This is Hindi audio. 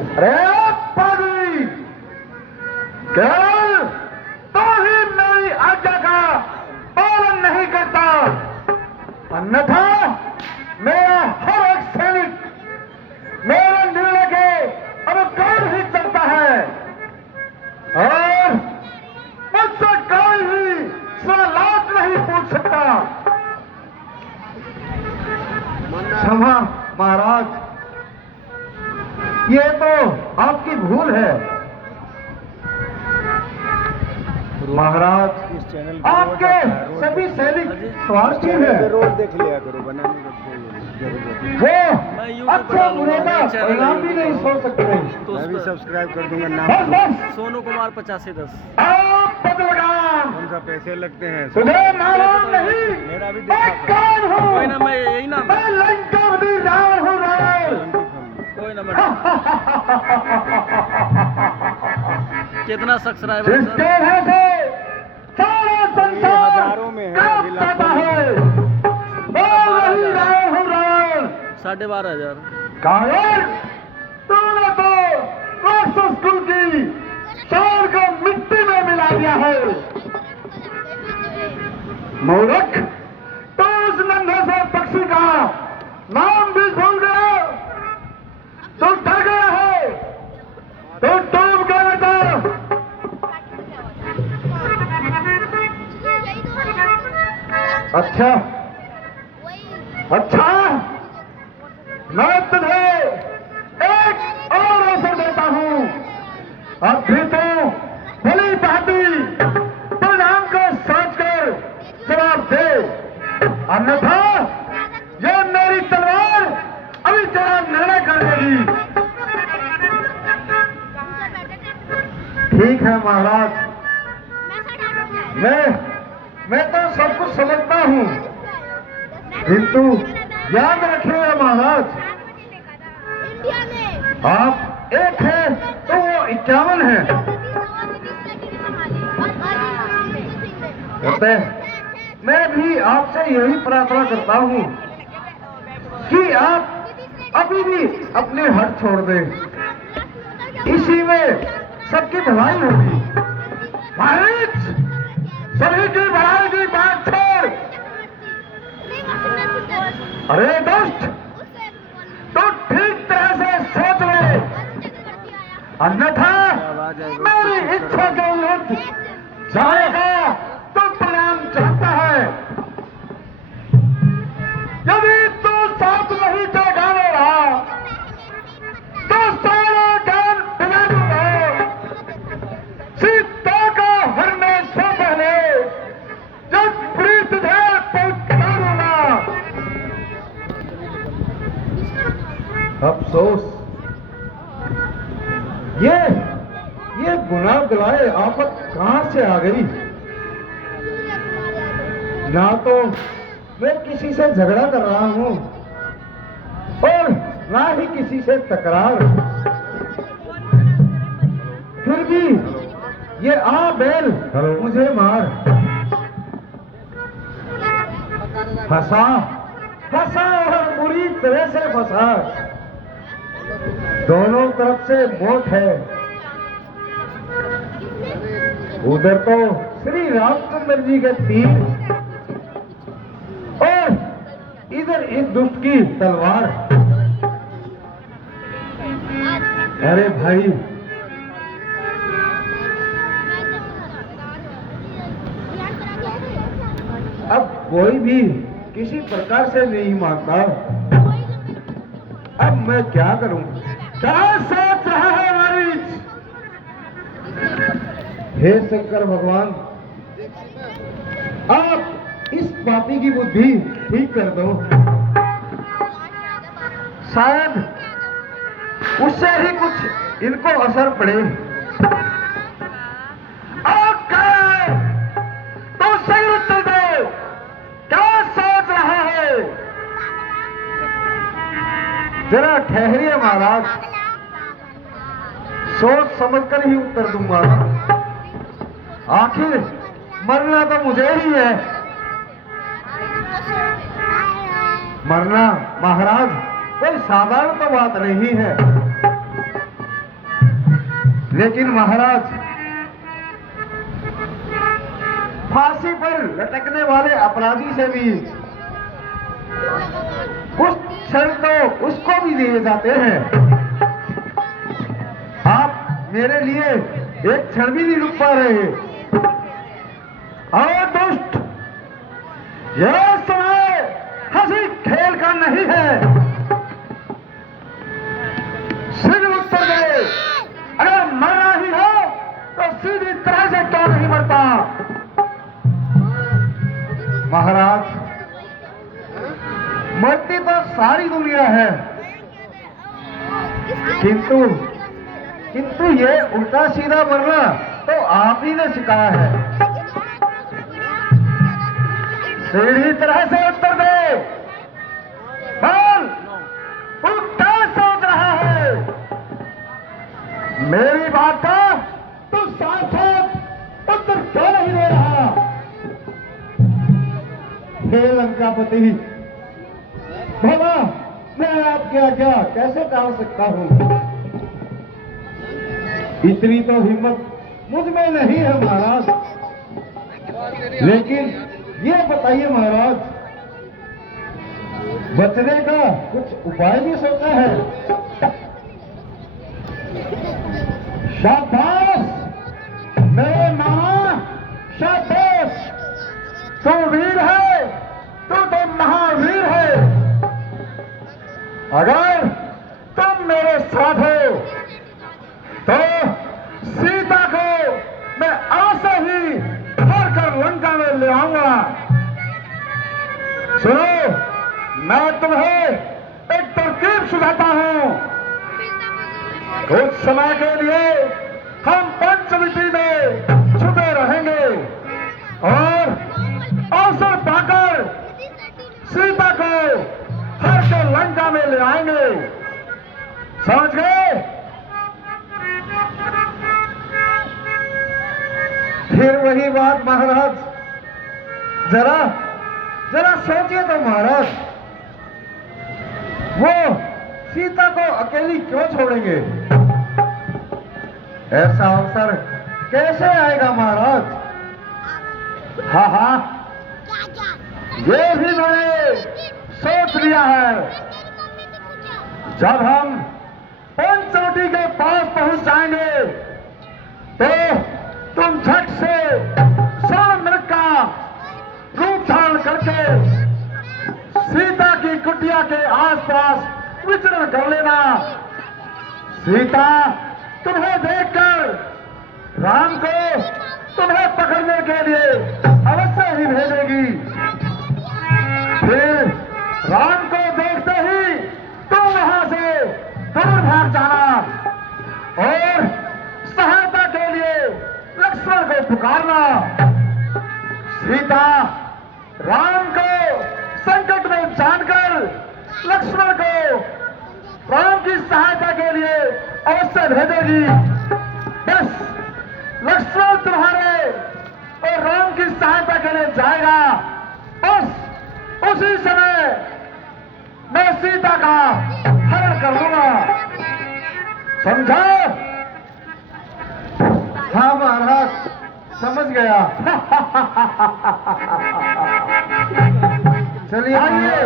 अरे पागली, केवल तो ही मेरी आज्ञा का पालन नहीं करता, अन्यथा मेरा हर एक सैनिक मेरे निर्णय के अनुकूल ही चलता है और मुझसे कोई भी सवाल नहीं पूछ सकता। क्षमा महाराज, ये तो आपकी भूल है। महाराज, आपके सभी सैनिक स्वार्थी हैं। रोज देख लिया करो, बनाने का कोई जरूरत नहीं। वो अच्छा बुरे का परिणाम भी नहीं सोच सकते। मैं भी सब्सक्राइब कर दूंगा। बस नाम बस सोनू कुमार 8510। आप पद लगाम, कौन सा पैसे लगते हैं? तुझे मालूम नहीं मेरा भी मैं देखा कौन हूँ? कोई ना, मैं यही नाम मैं लंकापति रावण हूँ। रावण कोई ना मैं कितना सब्सक्राइबर है जिसके सर? वजह से सारा संसार हजारों में है, अभी कांप जाता लाखों में है। मैं वही रावण हूँ। रावण 12,500। कायर, तूने तो राक्षस कुल की शान को मिट्टी में मिला दिया है। मूर्ख, तो उस नन्हे से पक्षी का नाम भी भूल गया। तू डर गया है, तू डूब गया बेटा। अच्छा अच्छा, मैं तुझे एक और अवसर देता हूं। अब भी तो भली भांति परिणाम को सोचकर जवाब दे, अन्यथा ये मेरी तलवार अभी तेरा निर्णय कर देगी। ठीक है महाराज, मैं तो सब कुछ समझता हूँ, किंतु याद रखिएगा महाराज, आप एक है तो वो 51 है। कहते मैं भी आपसे यही प्रार्थना करता हूँ कि आप अभी भी अपने हट छोड़ दें, इसी में सबकी भलाई होगी। महाराज, सभी की भलाई की बात छोड़। अरे दोस्त, तो ठीक तरह से सोच ले, अन्यथा मेरी इच्छा के विरुद्ध जाएगा तो परिणाम चाहता है। यदि तू साथ नहीं जगाने रहा तो सारा ज्ञान बिना दूंगा। सीता का हरने से पहले जब प्रीत है पहुंचाऊंगा। अफसोस, ये गुनाह गलाए आफत कहां से आ गई? ना तो मैं किसी से झगड़ा कर रहा हूं और ना ही किसी से तकरार, फिर भी ये आ बैल मुझे मार। फंसा फंसा और बुरी तरह से फंसा। दोनों तरफ से मौत है। उधर तो श्री रामचंद्र जी के तीर और इधर इस दुष्ट की तलवार। अरे भाई, अब कोई भी किसी प्रकार से नहीं मानता। अब मैं क्या करूं? क्या सोच रहा है मारीच? हे शंकर भगवान, आप इस पापी की बुद्धि ठीक कर दो। शायद उससे ही कुछ इनको असर पड़े। तो सही उत्तर दो, क्या सोच रहा है? जरा ठहरिए महाराज, सोच समझकर ही उत्तर दूंगा। आखिर मरना तो मुझे ही है। मरना महाराज कोई साधारण तो बात नहीं है। लेकिन महाराज, फांसी पर लटकने वाले अपराधी से भी कुछ क्षण तो उसको भी दिए जाते हैं। आप मेरे लिए एक क्षण भी नहीं रुक पा रहे। और दुष्ट, यह समय हंसी खेल का नहीं है। सीधे उत्तर दे, अगर मरना ही हो तो सीधी तरह से क्यों नहीं मरता? महाराज, मरती तो सारी दुनिया है, किंतु ये उल्टा सीधा मरना तो आप ही ने सिखाया है। सीधी तरह से उत्तर दे। बोल, तू क्या सोच रहा है? मेरी बात का तू सार्थक उत्तर क्यों नहीं दे रहा? हे लंकापति, भला मैं आपकी आज्ञा कैसे टाल सकता हूं? इतनी तो हिम्मत मुझ में नहीं है महाराज। लेकिन ये बताइए महाराज, बचने का कुछ उपाय भी सोचा है? शाबाश मेरे मामा, शाबाश। तू वीर है, तू तो महावीर है। अगर तुम मेरे साथ हो तो सीता को मैं ऐसे ही भर कर लंका में ले आऊंगा। सुनो, मैं तुम्हें एक तरकीब सुझाता हूं। कुछ समय के लिए हम पंचवटी में छुपे रहेंगे और अवसर पाकर सीता को हर के लंका में ले आएंगे। समझ गए? फिर वही बात महाराज, जरा सोचिए तो महाराज, वो सीता को अकेली क्यों छोड़ेंगे? ऐसा अवसर कैसे आएगा महाराज? हाँ, ये भी मैंने सोच लिया है। जब हम पंचवटी के पास पहुंच जाएंगे तो तुम झट से स्वर्ण मृग का रूप धारण करके सीता की कुटिया के आसपास विचरण कर लेना। सीता तुम्हें देखकर राम को तुम्हें पकड़ने के लिए अवश्य ही भेजेगी। फिर राम को देखते ही तुम वहां से दूर भाग जाना और सहायता के लिए लक्ष्मण को पुकारना। सीता राम को संकट में जानकर लक्ष्मण को राम की सहायता के लिए अवश्य भेजेगी। बस लक्ष्मण तुम्हारे और राम की सहायता के लिए जाएगा। बस उसी समय मैं सीता का हरण कर लूंगा। समझा? हाँ महाराज, समझ गया। चलिए आइए।